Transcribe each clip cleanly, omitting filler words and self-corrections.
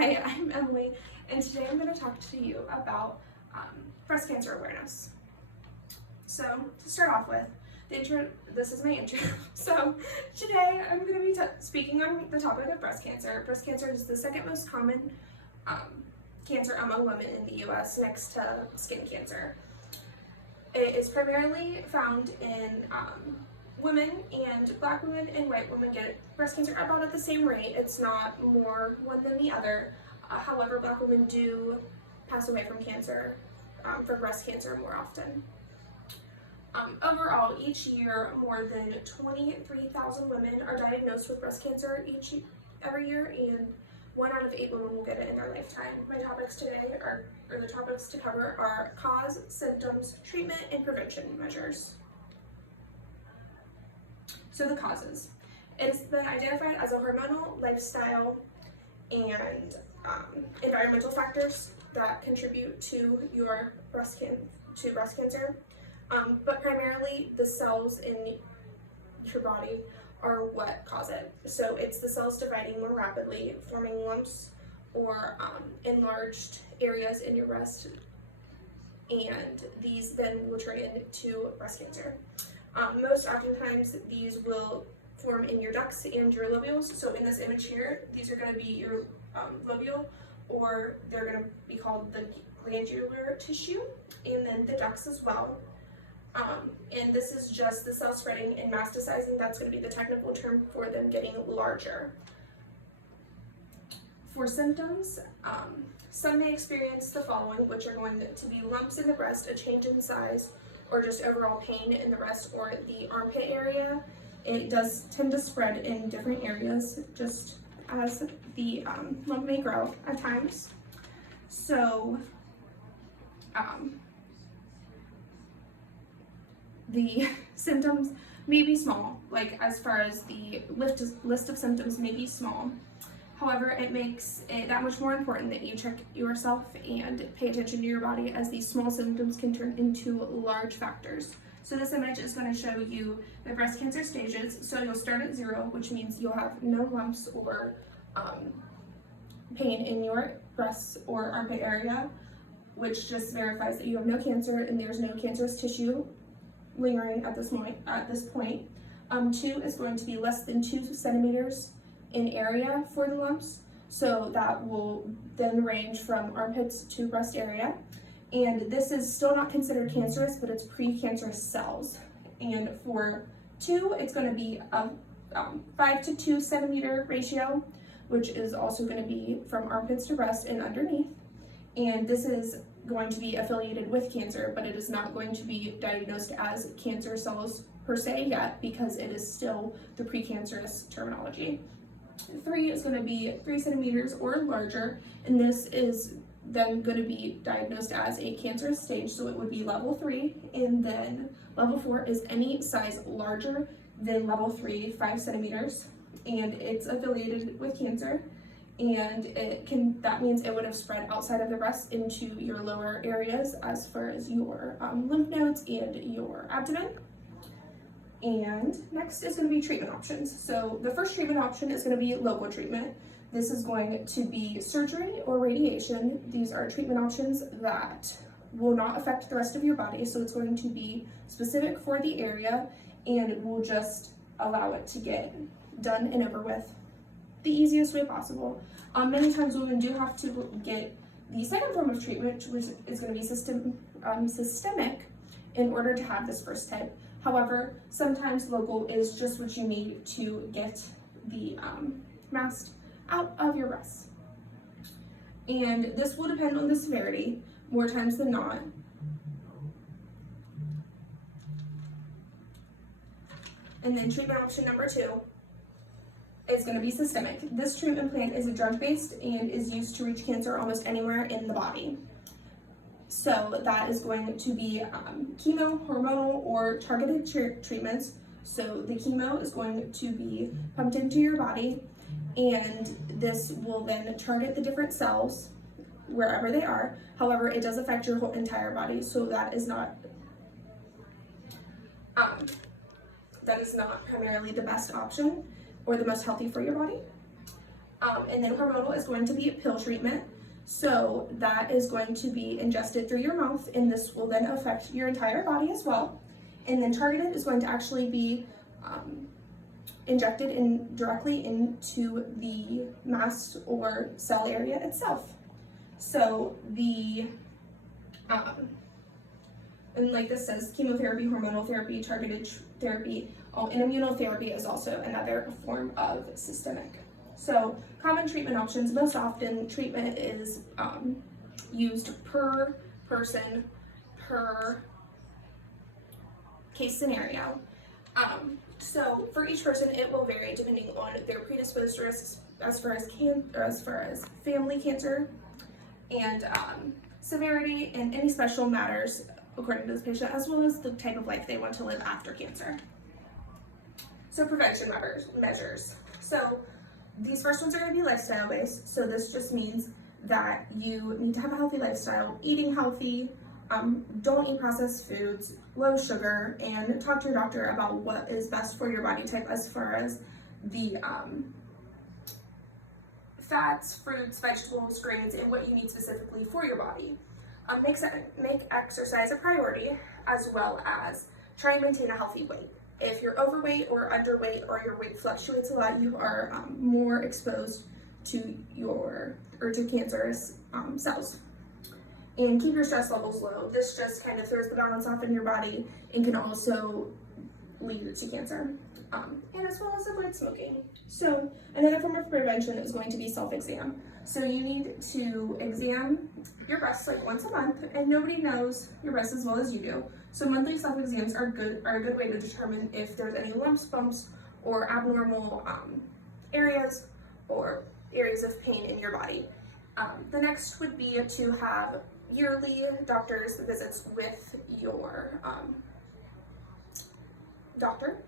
Hi, I'm Emily, and today I'm going to talk to you about breast cancer awareness. So, to start off with, this is my intro. So, today I'm going to be speaking on the topic of breast cancer. Breast cancer is the second most common cancer among women in the U.S. next to skin cancer. It is primarily found in women, and Black women and white women get breast cancer about at the same rate. It's not more one than the other. However, Black women do pass away from cancer, from breast cancer more often. Overall, each year, more than 23,000 women are diagnosed with breast cancer every year, and 1 out of 8 women will get it in their lifetime. My topics today the topics to cover are cause, symptoms, treatment, and prevention measures. So the causes. It has been identified as a hormonal, lifestyle, and environmental factors that contribute to your breast cancer. But primarily the cells in your body are what cause it. So it's the cells dividing more rapidly, forming lumps or enlarged areas in your breast, and these then will turn into breast cancer. Most oftentimes these will form in your ducts and your lobules. So in this image here, these are going to be your lobule, or they're going to be called the glandular tissue, and then the ducts as well. And this is just the cell spreading and metastasizing. That's going to be the technical term for them getting larger. For symptoms, some may experience the following, which are going to be lumps in the breast, a change in size, or just overall pain in the breast or the armpit area. It does tend to spread in different areas, just as the lump may grow at times. So, the symptoms may be small, like as far as the list of symptoms may be small. However, it makes it that much more important that you check yourself and pay attention to your body, as these small symptoms can turn into large factors. So this image is going to show you the breast cancer stages. So you'll start at 0, which means you'll have no lumps or pain in your breasts or armpit area, which just verifies that you have no cancer and there's no cancerous tissue lingering at this point. 2 is going to be less than 2 centimeters in area for the lumps, so that will then range from armpits to breast area. And this is still not considered cancerous, but it's precancerous cells. And for 2, it's going to be a 5 to 2 centimeter ratio, which is also going to be from armpits to breast and underneath. And this is going to be affiliated with cancer, but it is not going to be diagnosed as cancer cells per se yet, because it is still the precancerous terminology. 3 is going to be 3 centimeters or larger, and this is then going to be diagnosed as a cancerous stage, so it would be level 3, and then level 4 is any size larger than level 3, 5 centimeters, and it's affiliated with cancer, and that means it would have spread outside of the breast into your lower areas as far as your lymph nodes and your abdomen. And next is going to be treatment options. So the first treatment option is going to be local treatment. This is going to be surgery or radiation. These are treatment options that will not affect the rest of your body, so it's going to be specific for the area and will just allow it to get done and over with the easiest way possible. Many times women do have to get the second form of treatment, which is going to be systemic, in order to have this first type. However, sometimes local is just what you need to get the mass out of your breast. And this will depend on the severity, more times than not. And then treatment option number 2 is going to be systemic. This treatment plan is a drug-based and is used to reach cancer almost anywhere in the body. So that is going to be chemo, hormonal, or targeted treatments. So the chemo is going to be pumped into your body, and this will then target the different cells wherever they are. However, it does affect your whole entire body, so that is not primarily the best option or the most healthy for your body. And then hormonal is going to be a pill treatment. So that is going to be ingested through your mouth, and this will then affect your entire body as well. And then targeted is going to actually be injected directly into the mast or cell area itself. So and like this says, chemotherapy, hormonal therapy, targeted therapy, and immunotherapy is also another form of systemic. So common treatment options, most often treatment is used per person, per case scenario. So for each person, it will vary depending on their predisposed risks as far as family cancer and severity and any special matters according to this patient, as well as the type of life they want to live after cancer. So prevention measures. So these first ones are going to be lifestyle based. So this just means that you need to have a healthy lifestyle, eating healthy, don't eat processed foods, low sugar, and talk to your doctor about what is best for your body type as far as the fats, fruits, vegetables, grains, and what you need specifically for your body. Make exercise a priority, as well as try and maintain a healthy weight. If you're overweight or underweight or your weight fluctuates a lot, you are more exposed to cancerous cells. And keep your stress levels low. This just kind of throws the balance off in your body and can also lead to cancer. And as well as avoid smoking. So another form of prevention is going to be self-exam. So you need to exam your breasts like once a month, and nobody knows your breasts as well as you do. So monthly self-exams are a good way to determine if there's any lumps, bumps, or abnormal areas or areas of pain in your body. The next would be to have yearly doctor's visits with your doctor.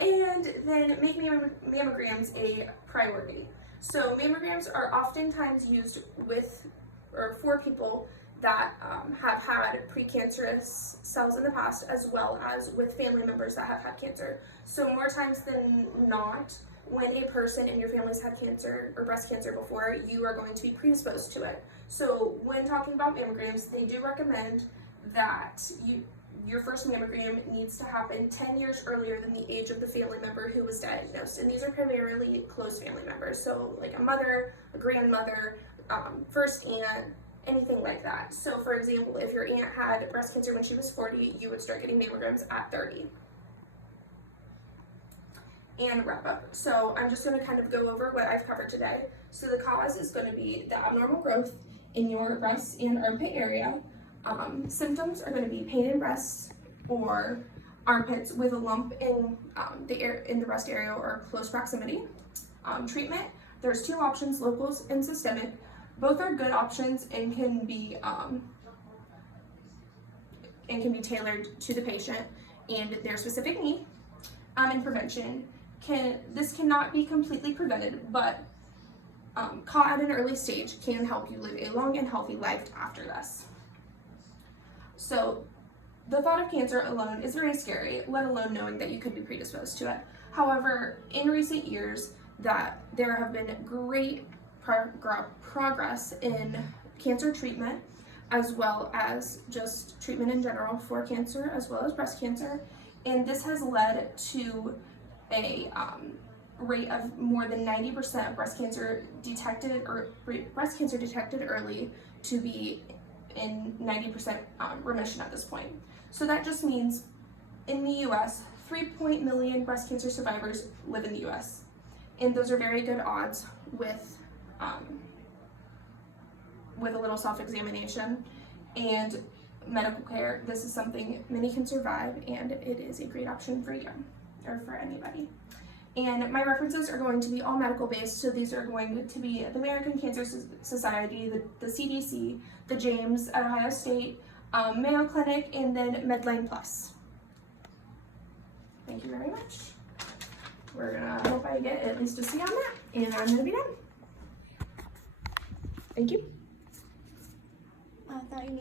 And then make mammograms a priority. So mammograms are oftentimes used for people that have had precancerous cells in the past, as well as with family members that have had cancer. So more times than not, when a person in your family's had cancer or breast cancer before, you are going to be predisposed to it. So when talking about mammograms, they do recommend that your first mammogram needs to happen 10 years earlier than the age of the family member who was diagnosed. And these are primarily close family members. So like a mother, a grandmother, first aunt, anything like that. So for example, if your aunt had breast cancer when she was 40, you would start getting mammograms at 30. And wrap up. So I'm just going to kind of go over what I've covered today. So the cause is going to be the abnormal growth in your breast and armpit area. Symptoms are going to be pain in breasts or armpits with a lump in the breast area or close proximity. Treatment, there's two options, locals and systemic. Both are good options and can be tailored to the patient and their specific need. And prevention, this cannot be completely prevented, but caught at an early stage can help you live a long and healthy life after this. So the thought of cancer alone is very scary, let alone knowing that you could be predisposed to it. However, in recent years, that there have been great progress in cancer treatment, as well as just treatment in general for cancer, as well as breast cancer. And this has led to a rate of more than 90% of breast cancer detected early to be in 90% remission at this point. So that just means in the US, 3 million breast cancer survivors live in the US. And those are very good odds with a little self-examination and medical care. This is something many can survive, and it is a great option for you or for anybody. And my references are going to be all medical based, so these are going to be the American Cancer Society, the CDC, the James at Ohio State, Mayo Clinic, and then Medline Plus. Thank you very much. We're gonna hope I get at least a C on that, and I'm gonna be done. Thank you.